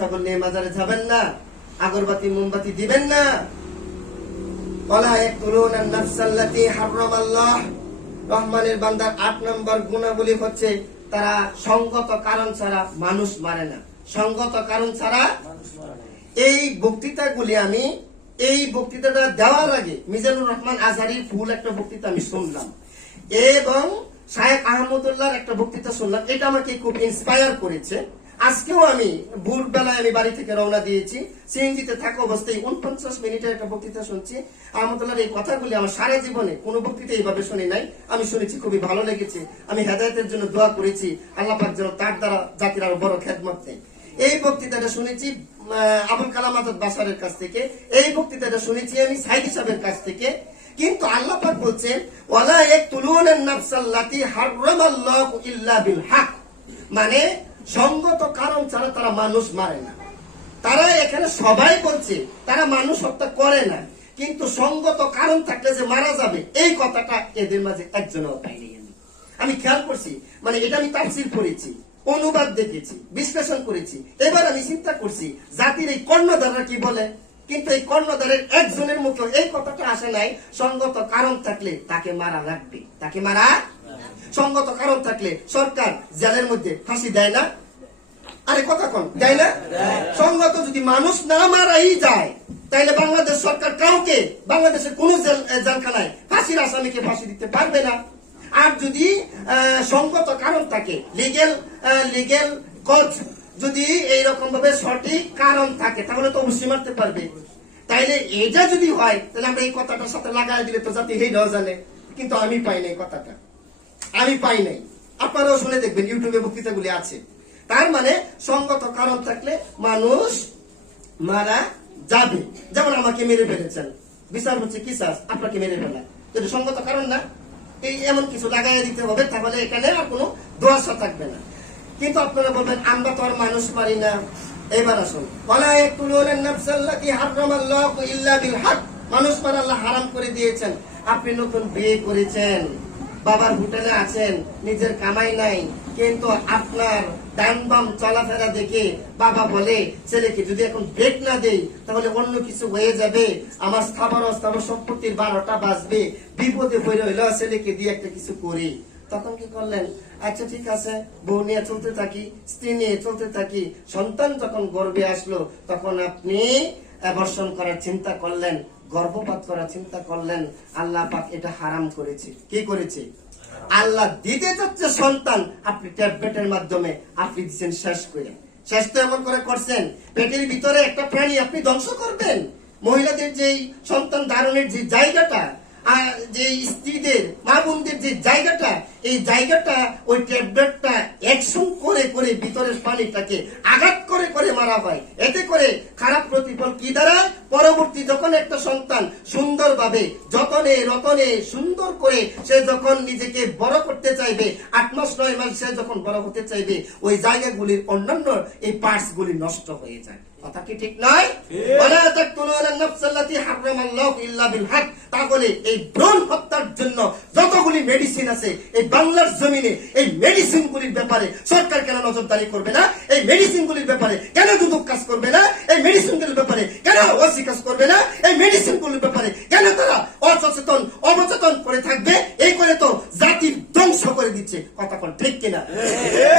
ছাগল নিয়ে মাজারে যাবেন না, আগরবাতি মোমবাতি দিবেন না। ওয়ালা ইয়াকতুলুনা নাফসাল্লাতী হারামাল্লাহ। রহমানের বান্দার 8 নম্বর গুণাবলী হচ্ছে তারা সঙ্গত কারণ ছাড়া মানুষ মারে না। সঙ্গত কারণ ছাড়া এই বক্তৃতাগুলি আমি এই বক্তৃতাটা দেওয়ার আগে মিজানুর রহমান আজহারির ফুল একটা বক্তৃতা আমি শুনলাম এবং শায়েখ আহমদুল্লাহর একটা বক্তৃতা শুনলাম। এটা আমাকে খুব ইন্সপায়ার করেছে। আজকেও আমি ভোরবেলায় আমি বাড়ি থেকে রওনা দিয়েছি, সিএনজিতে থাকা অবস্থায় 49 মিনিটের একটা বক্তৃতা শুনছি। আহমদুল্লাহর এই কথাগুলি আমার সারা জীবনে কোনো বক্তৃতা এইভাবে শুনি নাই। আমি শুনেছি, খুবই ভালো লেগেছে। আমি হেদায়েতের জন্য দোয়া করেছি, আল্লাহ পাক যেন তার দ্বারা জাতির আরো বড় খেদমত দেয়। এই বক্তৃতাটা শুনেছি আবুল কালাম আজাদ বাশারের কাছ থেকে, এই বক্তৃতাটা শুনেছি আমি সাইদি সাহেবের কাছ থেকে। কিন্তু আল্লাহ পাক বলছেন ওয়ালা ইয়াকতুলুনা নাফসাল্লাতী হারামাল্লাহু ইল্লা বিল হক, মানে সঙ্গত কারণ ছাড়া তারা মানুষ মারে না। তারা এখানে সবাই বলছে তারা মানুষ হত্যা করে না, কিন্তু সঙ্গত কারণ থাকলে যে মারা যাবে এই কথাটা এদের মাঝে একজনও পাইনি। আমি খেয়াল করছি, মানে এটা আমি তাফসীর পড়েছি, অনুবাদ দেখেছি, বিশ্লেষণ করেছি। এবার আমি চিন্তা করছি জাতির এই কর্ণধাররা কি বলে, কিন্তু এই কর্ণধারের একজনের মুখে এই কথাটা আসে নাই সঙ্গত কারণ থাকলে তাকে মারা লাগবে, তাকে মারা। সঙ্গত কারণ থাকলে সরকার জেলের মধ্যে ফাঁসি দেয় না? আরে কথা কোন দেয় না? সঙ্গত যদি মানুষ না মারাই যায় তাহলে বাংলাদেশ সরকার কাউকে বাংলাদেশের কোন জেলখানায় ফাঁসির আসামিকে ফাঁসি দিতে পারবে না। আর যদি সঙ্গত কারণ থাকে, লিগেল কজ যদি এইরকম ভাবে সঠিক কারণ থাকে তাহলে তো অবশ্যই মারতে পারবে। তাইলে এটা যদি হয় তাহলে আমরা এই কথাটার সাথে লাগাই দিলে তো জাতি হেই জানে। কিন্তু আমি পাই নাই কথাটা, আমি পাই নাই। আপনারাও শুনে দেখবেন, ইউটিউবে বক্তৃতাগুলি আছে। তার মানে সঙ্গত কারণ থাকলে মানুষ মারা যাবে। যেমন আমাকে মেরে ফেলেছেন, বিচার হচ্ছে কি চাস আপনাকে মেরে ফেলা, যদি সঙ্গত কারণ না এই এমন কিছু লাগাই দিতে হবে, তাহলে এখানে আর কোনো দোয়াশা থাকবে না। কিন্তু আপনারা বলবেন আমরা তো আর মানুষ মারি না। এবার আসুন, ওয়ালা ইয়াকতুলুনা নাফসাল্লাতী হারামাল্লাহু ইল্লা বিল হক, মানুষ মারা আল্লাহ হারাম করে দিয়েছেন। আপনি নতুন বিয়ে করেছেন, বাবার হোটেলে আছেন, নিজের কামাই নাই, কিন্তু আপনার ডান বাম চলাফেরা দেখে বাবা বলে ছেলেকে যদি এখন ব্রেক না দেই তাহলে অন্য কিছু হয়ে যাবে, আমার স্থাবর অস্থাবর সম্পত্তির 12টা বাজবে, বিপদে পড়ে হইলো ছেলেকে দিয়ে একটা কিছু করি। তখন কি করলেন? আচ্ছা ঠিক আছে, বউ নিয়ে চলতে থাকি, স্ত্রী নিয়ে চলতে থাকি। সন্তান যখন গর্ভে আসলো তখন আপনি অ্যাবর্শন করার চিন্তা করলেন, গর্ভপাত করার চিন্তা করলেন। আল্লাহ পাক এটা হারাম করেছে। কি করেছে? আল্লাহ দিতে চাচ্ছে সন্তান, আপনি ট্যাবলেটের মাধ্যমে আপনি দিচ্ছেন শেষ করে। শেষ তো এমন করে করছেন, পেটের ভিতরে একটা প্রাণী আপনি ধ্বংস করবেন। মহিলাদের যে সন্তান ধারণের যে জায়গাটা, যে স্ত্রীদের মা বোনদের যে জায়গাটা, এই জায়গাটা ওই ট্যাবলেটটা অ্যাকশন করে করে ভিতরের পানিটাকে আঘাত করে করে মারা হয়। এতে করে খারাপ প্রতিফল কি দাঁড়ায়? পরবর্তী যখন একটা সন্তান সুন্দরভাবে যতনে রতনে সুন্দর করে সে যখন নিজেকে বড় করতে চাইবে, 8 মাস 9 মাস সে যখন বড় হতে চাইবে, ওই জায়গাগুলির অন্যান্য এই পার্টস গুলি নষ্ট হয়ে যায়। কথা কি ঠিক নয়? ওয়ালা তাকতুলুনা নাফসাল্লাতী হারামাল্লাহু ইল্লা বিল হক। তাহলে এই ভ্রূণ হত্যার জন্য যতগুলি মেডিসিন আছে এই বাংলার জমিনে, এই মেডিসিন গুলির ব্যাপারে সরকার কেন নজরদারি করবে না? এই মেডিসিন গুলির ব্যাপারে কেন দুদক কাজ করবে না? এই মেডিসিন গুলির ব্যাপারে কেন ওসি কাজ করবে না? এই মেডিসিন গুলির ব্যাপারে কেন তারা অসচেতন অবচেতন করে থাকবে? এই করে তো জাতির ধ্বংস করে দিচ্ছে। কথা কোন ঠিক কিনা?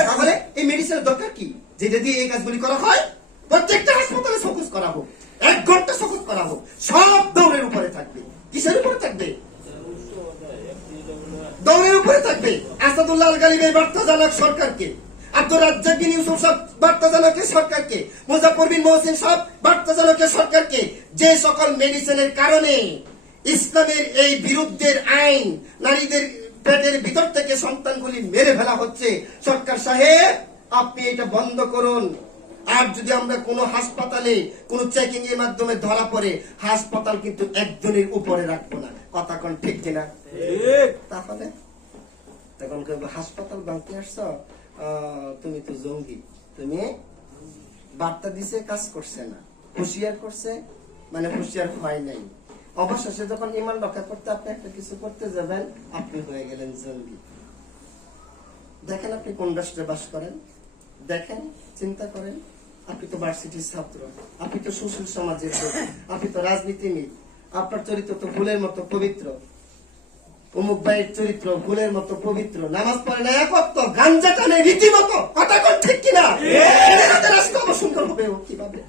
তাহলে এই মেডিসিনের দরকার কি? যেটা দিয়ে এই কাজগুলি করা হয়, প্রত্যেকটা হাসপাতালে ফোকাস করা হোক, 1 ঘন্টা ফোকাস করা হোক, সব দৌড়ের উপরে থাকবে। কিসের উপরে থাকবে? দৌড়ের উপরে থাকবে। আসাদুল্লাহ আল গালিব এই বার্তা জানাক সরকারকে, আব্দুর রাজ্জাক বিন ইউসুফ সব বার্তা জানাকে সরকারকে, মুজাফফর বিন মহসিন সব বার্তা জানাকে সরকারকে, যে সকল মেডিসিনের কারণে ইসলামের এই বিরুদ্ধের আইন, নারীদের পেটের ভিতর থেকে সন্তানগুলি মেরে ফেলা হচ্ছে, সরকার সাহেব আপনি এটা বন্ধ করুন। আর যদি আমরা কোন হাসপাতালে কোন চেকিং এর মাধ্যমে ধরা পড়ে, হাসপাতাল কিন্তু একজনের উপরে রাখবো না। কথা কোন ঠিক কিনা? তাহলে তখন হাসপাতাল ভাঙতে আসছো, তুমি তো জঙ্গি, তুমি বার্তা দিছে কাজ করছে না, হুঁশিয়ার করছে মানে হুঁশিয়ার হয় নাই। অবশেষে যখন ইমান রক্ষা করতে আপনি একটা কিছু করতে যাবেন, আপনি হয়ে গেলেন জঙ্গি। দেখেন আপনি কোন রাষ্ট্রে বাস করেন, দেখেন, চিন্তা করেন। আপনি তো ভার্সিটির ছাত্র, আপনি তো সুশীল সমাজের লোক, আপনি তো রাজনীতিবিদ, আপনার চরিত্র তো ফুলের মতো পবিত্র, অমুক ভাইয়ের চরিত্র ফুলের মতো পবিত্র, নামাজ পড়ে না একত্র, গাঞ্জা টানে রীতিমতো, কথা কোন ঠিক কিনা? রাষ্ট্র সুন্দর হবে ও কিভাবে?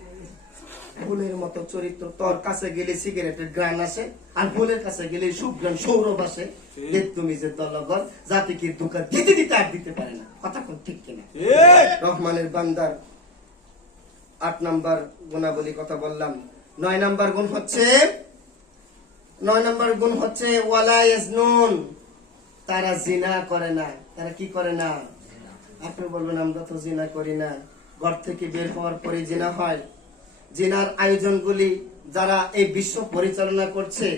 ফুলের মতো চরিত্র, তোর কাছে গেলে সিগারেটের গ্রান আসে, আর ফুলের কাছে গেলে সুগ্রান সৌরভ আসে। দেখ তুমি যে দলগর জাতিকে ধোঁকা দিতে দিতে আর দিতে পারে না, কথা কোন ঠিক কিনা? রহমানের বান্দার 8 নাম্বার গুণাবলী কথা বললাম। 9 নাম্বার গুণ হচ্ছে ওয়ালা ইয়াজনুন, তারা জিনা করে না। তারা কি করে না? আপনি বলবেন আমরা তো জিনা করি না, ঘর থেকে বের হওয়ার পরে জিনা হয়। জিনার আয়োজনগুলি যারা এই বিশ্ব পরিচালনা করছে,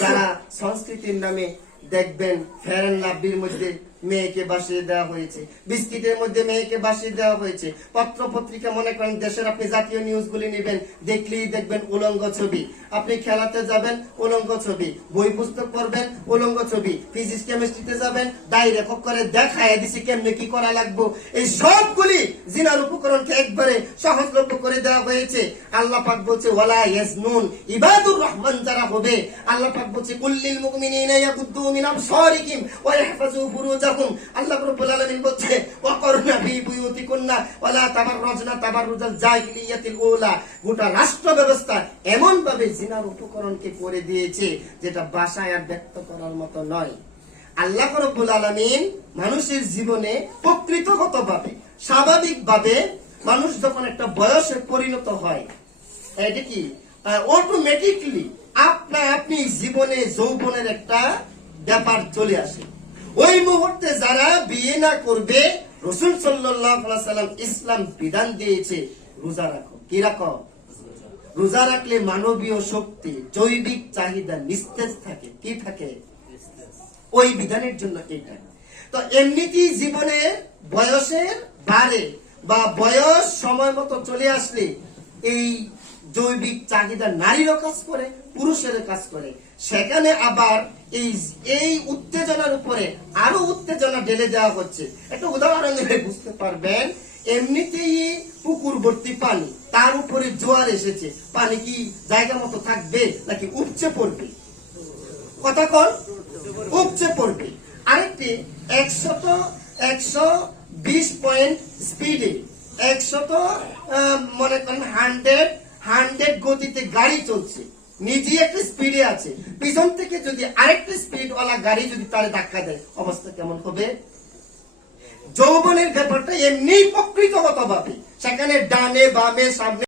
যারা সংস্কৃতির নামে দেখবেন ফেয়ার এন্ড লাভলির মধ্যে মেয়েকে বাসিয়ে দেওয়া হয়েছে, বিস্কিটের মধ্যে মেয়েকে বাসিয়ে দেওয়া হয়েছে, পত্র পত্রিকা মনে করেন দেশের, আপনি জাতীয় নিউজগুলি নেবেন, দেখলেই দেখবেন উলঙ্গ ছবি। আপনি খেলাতে যাবেন, উলঙ্গ ছবি, বই পুস্তক পড়বেন, উলঙ্গ ছবি, ফিজিক্স কেমিস্ট্রিতে যাবেন, ডাইরেক্ট করে দেখায় দিছি কেমনে কি করা লাগবে। এই সবগুলি জিনার উপকরণকে একবারে সহজলভ্য করে দেওয়া হয়েছে। আল্লাহ পাক বলছে ওয়ালা ইয়াজনুন, ইবাদুর রহমান যারা হবে, আল্লাহ পাক বলছে কুল্লিল মুমিনিনা ইয়াগুদ্দু মিন আবসারিহিম ওয়া ইয়াহফাজু ফুরুজাহুম। আল্লাহ রাব্বুল আলামিন বলছে ওয়াকরনা ফি বুয়ুতিকুন্না ওয়ালা তাবাররাজনা তাবাররুজাল জাহিলিয়াতিল উলা। গোটা রাষ্ট্র ব্যবস্থা এমন ভাবে জিনার উপকরণকে করে দিয়েছে যেটা ভাষায় আর ব্যক্ত করার মতো নয়। আল্লাহ রাব্বুল আলামিন মানুষের জীবনে প্রকৃতিগতভাবে স্বাভাবিকভাবে মানুষ যখন একটা বয়সে পরিণত হয়, এটা কি অটোমেটিকলি আপনি জীবনে যৌবনের একটা ব্যাপার চলে আসে। ওই মুহূর্তে যারা বিয়ে না করবে, রাসূল সাল্লাল্লাহু আলাইহি সাল্লাম ইসলাম বিধান দিয়েছে রোজা রাখো। কি রাখো? রোজা রাখলে মানবীয় শক্তি, জৈবিক চাহিদা নিস্তেজ থাকে। কি থাকে? ওই বিধানের জন্য এটা। তো এমনিতেই জীবনে বয়সের বাড়ে বা বয়স সময় মতো চলে আসলে এই জৈবিক চাহিদা নারীরও কাজ করে, পুরুষেরও কাজ করে। সেখানে আবার এই উত্তেজনার উপরে আরো উত্তেজনা ঢেলে দেওয়া হচ্ছে। একটা উদাহরণ দিলে বুঝতে পারবেন। এমনিতেই পুকুর ভর্তি পানি, তার উপরে জোয়ার এসেছে, পানি কি জায়গা মতো থাকবে নাকি উপচে পড়বে? কথা কন, উপচে পড়বে। আরেকটি 120 পয়েন্ট স্পিডে, 100 মনে করেন 100 গতিতে গাড়ি চলছে, নিজে একটা স্পিডে আছে, পিছন থেকে যদি আরেকটা স্পিড ওয়ালা গাড়ি যদি তারে ধাক্কা দেয়, অবস্থা কেমন হবে? যৌবনের ব্যাপারটা এমনি প্রকৃতিগতভাবে সেখানে ডানে বামে সামনে